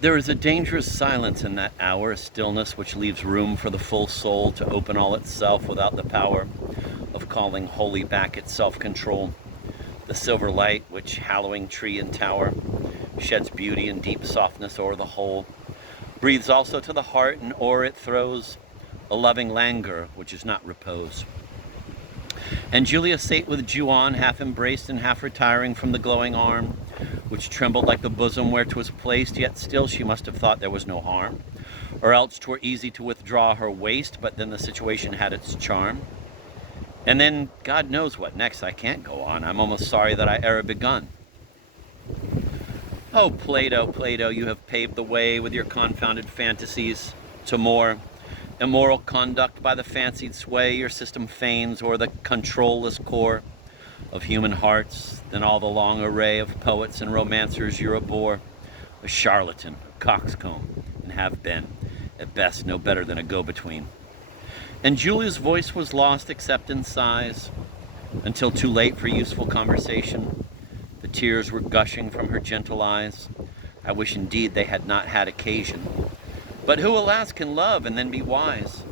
There is a dangerous silence in that hour, a stillness which leaves room for the full soul to open all itself without the power of calling wholly back its self-control. The silver light, which hallowing tree and tower, sheds beauty and deep softness o'er the whole, breathes also to the heart, and o'er it throws a loving languor which is not repose. And Julia sate with Juan, half embraced and half retiring from the glowing arm, which trembled like the bosom where 'twas placed, yet still she must have thought there was no harm, or else 'twere easy to withdraw her waist, but then the situation had its charm. And then, God knows what next, I can't go on, I'm almost sorry that I e'er begun. Oh, Plato, Plato, you have paved the way with your confounded fantasies to more immoral conduct by the fancied sway your system feigns o'er the controlless core of human hearts, than all the long array of poets and romancers you abhor, a charlatan, a coxcomb, and have been, at best, no better than a go-between. And Julia's voice was lost except in sighs, until too late for useful conversation. The tears were gushing from her gentle eyes. I wish indeed they had not had occasion. But who, alas, can love and then be wise?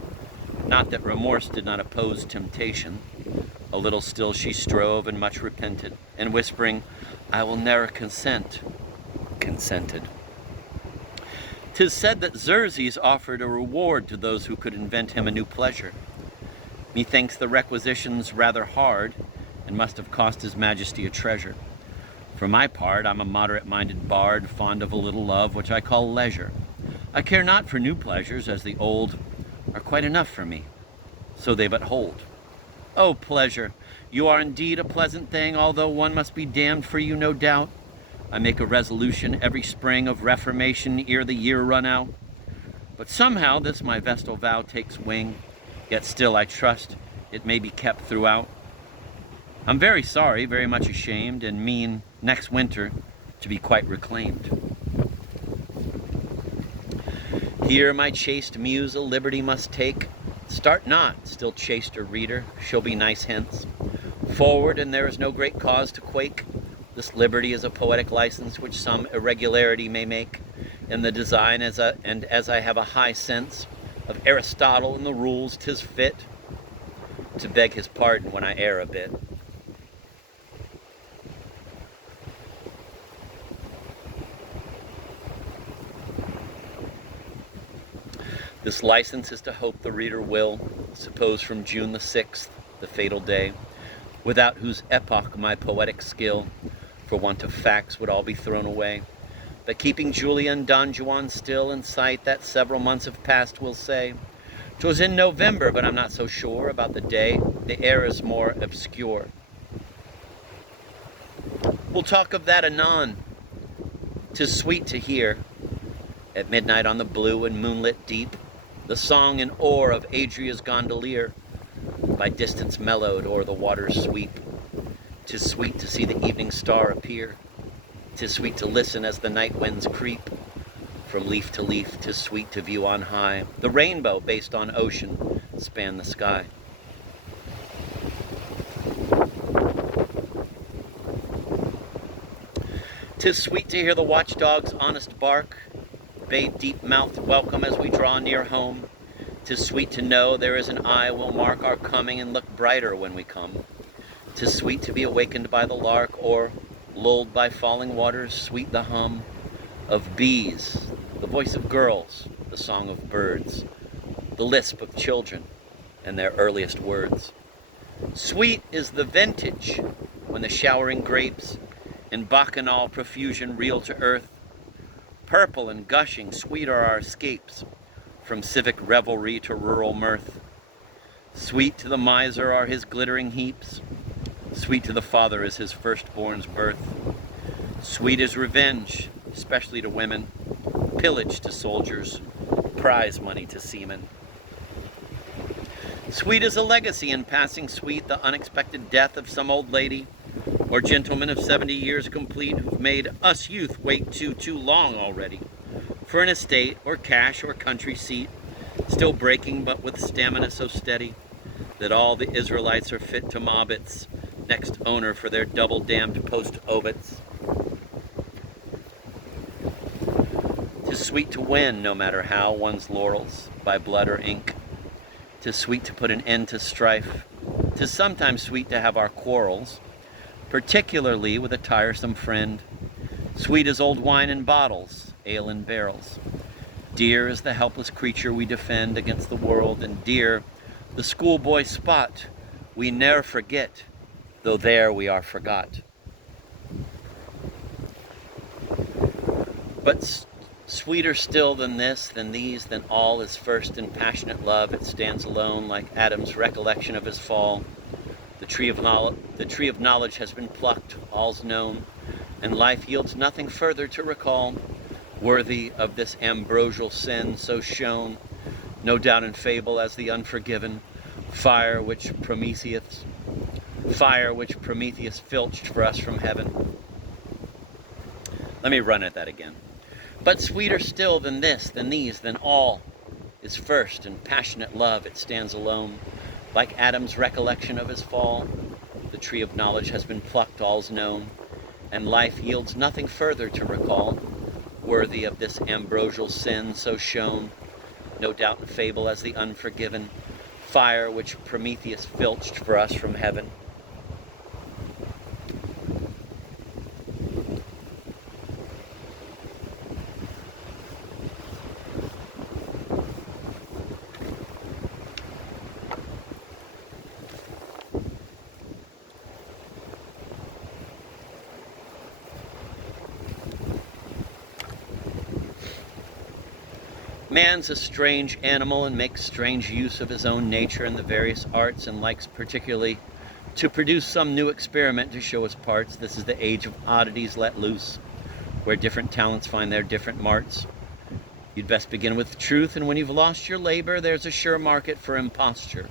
Not that remorse did not oppose temptation. A little still she strove and much repented, and whispering, I will ne'er consent, consented. 'Tis said that Xerxes offered a reward to those who could invent him a new pleasure. Methinks the requisition's rather hard, and must have cost his majesty a treasure. For my part, I'm a moderate-minded bard, fond of a little love, which I call leisure. I care not for new pleasures, as the old are quite enough for me, so they but hold. Oh, pleasure, you are indeed a pleasant thing, although one must be damned for you, no doubt. I make a resolution every spring of reformation ere the year run out. But somehow this my vestal vow takes wing, yet still I trust it may be kept throughout. I'm very sorry, very much ashamed, and mean next winter to be quite reclaimed. Here my chaste muse a liberty must take. Start not, still chaster reader, she'll be nice hence. Forward, and there is no great cause to quake. This liberty is a poetic license which some irregularity may make in the design, as I have a high sense of Aristotle and the rules, 'tis fit to beg his pardon when I err a bit. This license is to hope the reader will suppose from June the 6th, the fatal day, without whose epoch my poetic skill, for want of facts, would all be thrown away. But keeping Julia and Don Juan still in sight, that several months have passed, will say. 'Twas in November, but I'm not so sure about the day. The air is more obscure. We'll talk of that anon. 'Tis sweet to hear, at midnight on the blue and moonlit deep, the song and oar of Adria's gondolier, by distance mellowed o'er the water's sweep. 'Tis sweet to see the evening star appear. 'Tis sweet to listen as the night winds creep. From leaf to leaf 'tis sweet to view on high the rainbow based on ocean span the sky. 'Tis sweet to hear the watchdog's honest bark, bay deep-mouthed welcome as we draw near home. 'Tis sweet to know there is an eye will mark our coming and look brighter when we come. 'Tis sweet to be awakened by the lark, or, lulled by falling waters, sweet the hum of bees, the voice of girls, the song of birds, the lisp of children, and their earliest words. Sweet is the vintage, when the showering grapes in bacchanal profusion reel to earth. Purple and gushing, sweet are our escapes from civic revelry to rural mirth. Sweet to the miser are his glittering heaps. Sweet to the father is his firstborn's birth. Sweet is revenge, especially to women, pillage to soldiers, prize money to seamen. Sweet is a legacy in passing sweet, the unexpected death of some old lady or gentleman of 70 years complete, who've made us youth wait too long already for an estate or cash or country seat, still breaking but with stamina so steady that all the Israelites are fit to mob its next owner for their double-damned post-obits. 'Tis sweet to win, no matter how, one's laurels, by blood or ink. 'Tis sweet to put an end to strife. 'Tis sometimes sweet to have our quarrels, particularly with a tiresome friend. Sweet as old wine in bottles, ale in barrels. Dear is the helpless creature we defend against the world, and dear the schoolboy spot we ne'er forget, though there we are forgot. But sweeter still than this, than these, than all is first in passionate love. It stands alone like Adam's recollection of his fall. The tree of knowledge has been plucked, all's known, and life yields nothing further to recall, worthy of this ambrosial sin so shown, no doubt in fable as the unforgiven, fire which Prometheus filched for us from heaven. Let me run at that again. But sweeter still than this, than these, than all, is first in passionate love. It stands alone, like Adam's recollection of his fall. The tree of knowledge has been plucked, all's known, and life yields nothing further to recall, worthy of this ambrosial sin so shown, no doubt in fable as the unforgiven, fire which Prometheus filched for us from heaven. Man's a strange animal and makes strange use of his own nature and the various arts, and likes particularly to produce some new experiment to show his parts. This is the age of oddities let loose, where different talents find their different marts. You'd best begin with truth, and when you've lost your labor, there's a sure market for imposture.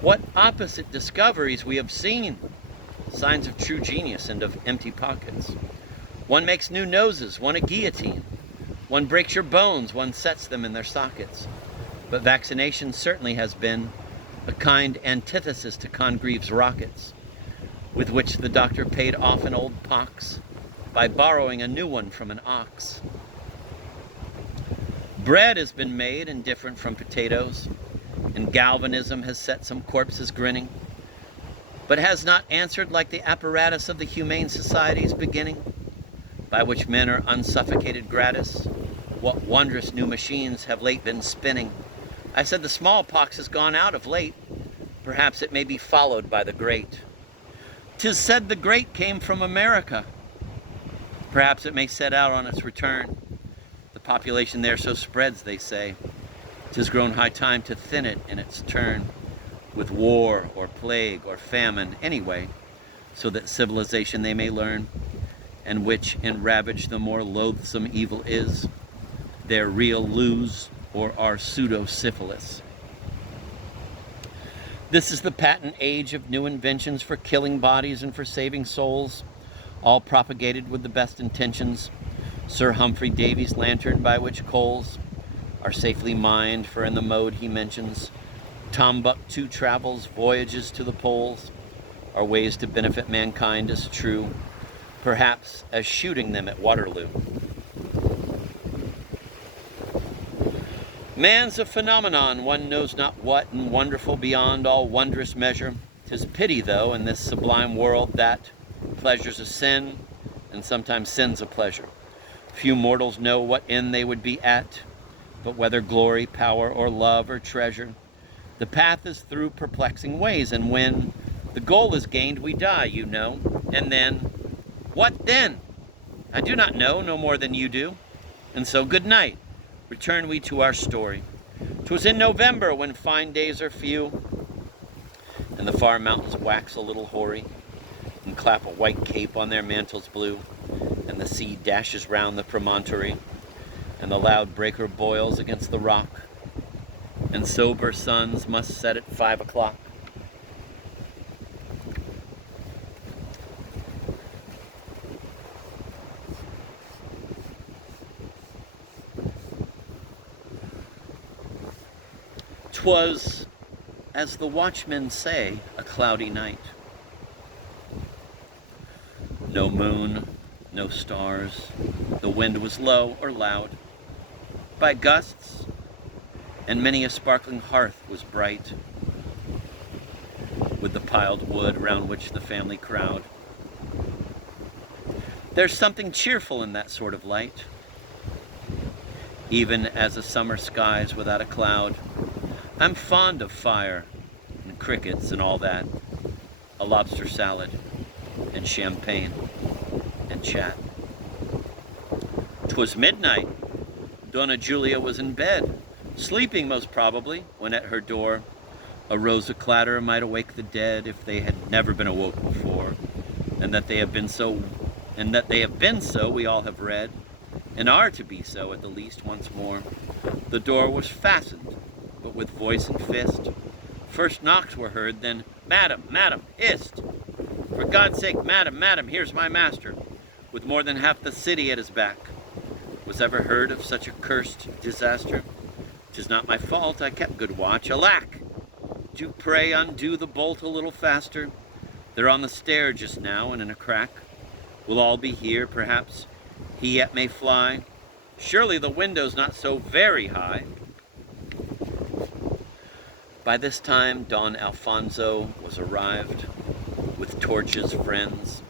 What opposite discoveries we have seen! Signs of true genius and of empty pockets. One makes new noses, one a guillotine. One breaks your bones, one sets them in their sockets. But vaccination certainly has been a kind antithesis to Congreve's rockets, with which the doctor paid off an old pox by borrowing a new one from an ox. Bread has been made indifferent from potatoes, and galvanism has set some corpses grinning, but has not answered like the apparatus of the Humane Society's beginning, by which men are unsuffocated gratis. What wondrous new machines have late been spinning. I said the smallpox has gone out of late. Perhaps it may be followed by the great. 'Tis said the great came from America. Perhaps it may set out on its return. The population there so spreads, they say. 'Tis grown high time to thin it in its turn, with war or plague or famine anyway, so that civilization they may learn, and which in ravage the more loathsome evil is, their real lose or our pseudo-syphilis. This is the patent age of new inventions for killing bodies and for saving souls, all propagated with the best intentions. Sir Humphrey Davy's lantern, by which coals are safely mined, for in the mode he mentions, Tombuctoo travels, voyages to the poles, are ways to benefit mankind as true, perhaps as shooting them at Waterloo. Man's a phenomenon, one knows not what, and wonderful beyond all wondrous measure. 'Tis pity, though, in this sublime world, that pleasure's a sin, and sometimes sin's a pleasure. Few mortals know what end they would be at, but whether glory, power, or love, or treasure, the path is through perplexing ways, and when the goal is gained, we die, you know. And then, what then? I do not know, no more than you do. And so, good night. Return we to our story. 'Twas in November, when fine days are few, and the far mountains wax a little hoary, and clap a white cape on their mantles blue, and the sea dashes round the promontory, and the loud breaker boils against the rock, and sober suns must set at 5 o'clock. "'Twas, as the watchmen say, a cloudy night. No moon, no stars, the wind was low or loud. by gusts, and many a sparkling hearth was bright with the piled wood round which the family crowd. There's something cheerful in that sort of light, even as a summer skies without a cloud. I'm fond of fire and crickets and all that, a lobster salad and champagne and chat. 'Twas midnight. Donna Julia was in bed, sleeping most probably, when at her door arose a clatter might awake the dead if they had never been awoke before, and that they have been so we all have read, and are to be so at the least once more. The door was fastened, but with voice and fist. First knocks were heard, then, "Madam, madam, hist! For God's sake, madam, madam, here's my master, with more than half the city at his back. Was ever heard of such a cursed disaster? 'Tis not my fault, I kept good watch. Alack! Do pray undo the bolt a little faster. They're on the stair just now, and in a crack. Will all be here, perhaps he yet may fly. Surely the window's not so very high." By this time Don Alfonso was arrived, with torches, friends,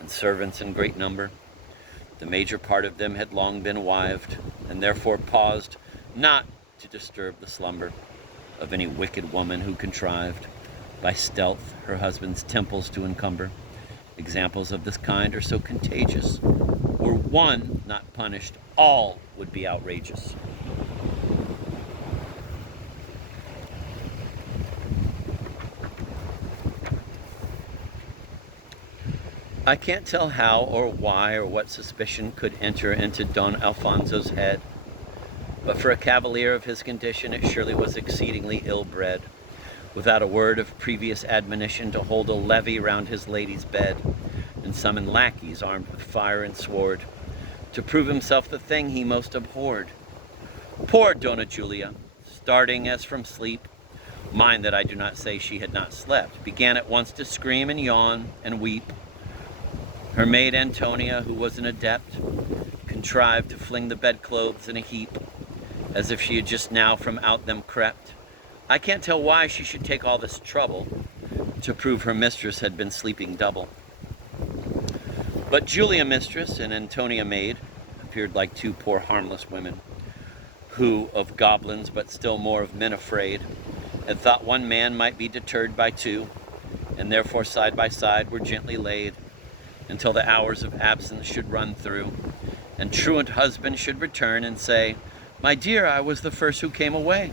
and servants in great number. The major part of them had long been wived, and therefore paused not to disturb the slumber of any wicked woman who contrived, by stealth, her husband's temples to encumber. Examples of this kind are so contagious. Were one not punished, all would be outrageous. I can't tell how or why or what suspicion could enter into Don Alfonso's head, but for a cavalier of his condition it surely was exceedingly ill-bred, without a word of previous admonition, to hold a levee round his lady's bed, and summon lackeys armed with fire and sword, to prove himself the thing he most abhorred. Poor Donna Julia, starting as from sleep, mind that I do not say she had not slept, began at once to scream and yawn and weep. Her maid Antonia, who was an adept, contrived to fling the bedclothes in a heap, as if she had just now from out them crept. I can't tell why she should take all this trouble to prove her mistress had been sleeping double. But Julia mistress and Antonia maid appeared like two poor harmless women, who, of goblins but still more of men afraid, had thought one man might be deterred by two, and therefore side by side were gently laid, until the hours of absence should run through, and truant husband should return and say, "My dear, I was the first who came away."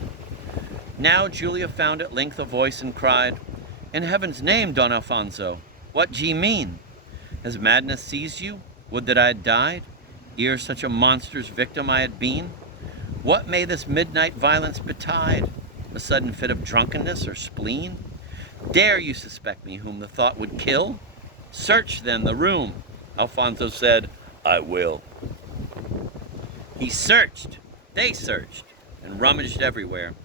Now Julia found at length a voice and cried, "In heaven's name, Don Alfonso, what d'ye mean? Has madness seized you? Would that I had died, ere such a monster's victim I had been. What may this midnight violence betide? A sudden fit of drunkenness or spleen? Dare you suspect me whom the thought would kill? Search, then, the room." Alfonso said, "I will." He searched, they searched, and rummaged everywhere,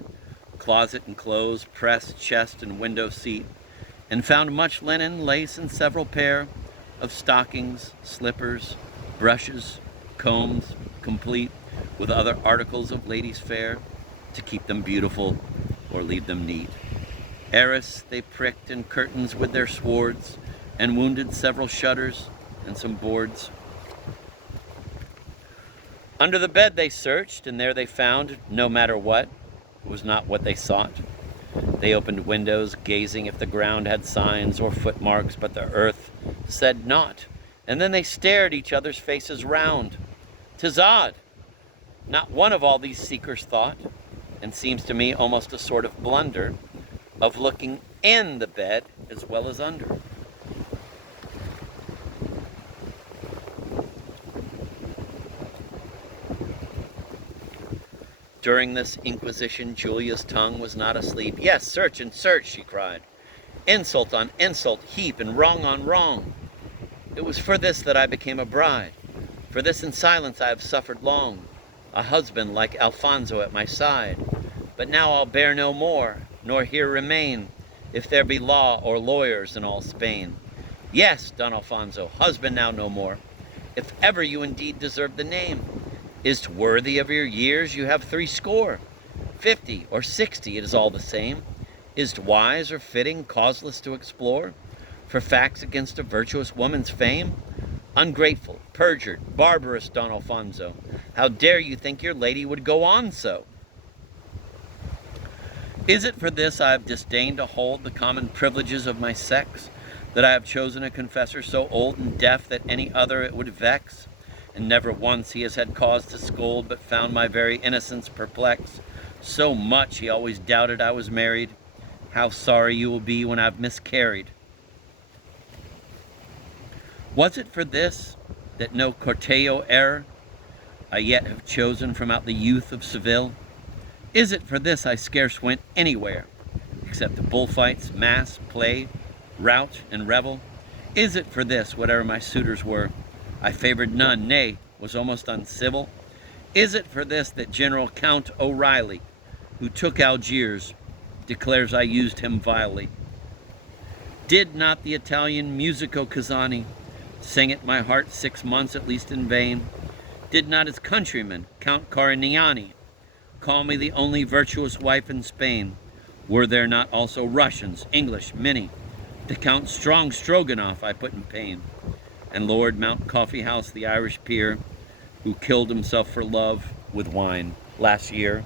closet and clothes, press, chest, and window seat, and found much linen, lace, and several pair of stockings, slippers, brushes, combs, complete with other articles of ladies' fare, to keep them beautiful or leave them neat. Arras they pricked, and curtains with their swords, and wounded several shutters and some boards. Under the bed they searched, and there they found, no matter what, it was not what they sought. They opened windows, gazing if the ground had signs or footmarks, but the earth said naught. And then they stared each other's faces round. 'Tis odd, not one of all these seekers thought, and seems to me almost a sort of blunder, of looking in the bed as well as under. During this inquisition, Julia's tongue was not asleep. "Yes, search and search," she cried. "Insult on insult heap, and wrong on wrong. It was for this that I became a bride. For this in silence I have suffered long, a husband like Alfonso at my side. But now I'll bear no more, nor here remain, if there be law or lawyers in all Spain. Yes, Don Alfonso, husband now no more, if ever you indeed deserve the name. Is't worthy of your years you have 60, 50, or 60, it is all the same. Is't wise or fitting, causeless to explore, for facts against a virtuous woman's fame? Ungrateful, perjured, barbarous Don Alfonso, how dare you think your lady would go on so? Is it for this I have disdained to hold the common privileges of my sex, that I have chosen a confessor so old and deaf that any other it would vex? And never once he has had cause to scold, but found my very innocence perplex. So much he always doubted I was married. How sorry you will be when I've miscarried. Was it for this that no cortejo e'er I yet have chosen from out the youth of Seville? Is it for this I scarce went anywhere, except to bullfights, mass, play, rout, and revel? Is it for this, whatever my suitors were, I favored none, nay, was almost uncivil? Is it for this that General Count O'Reilly, who took Algiers, declares I used him vilely? Did not the Italian Musico Casani sing at my heart 6 months at least in vain? Did not his countryman, Count Carignani, call me the only virtuous wife in Spain? Were there not also Russians, English, many? To Count Strong Stroganoff I put in pain, and Lord Mount Coffeehouse, the Irish peer, who killed himself for love with wine last year.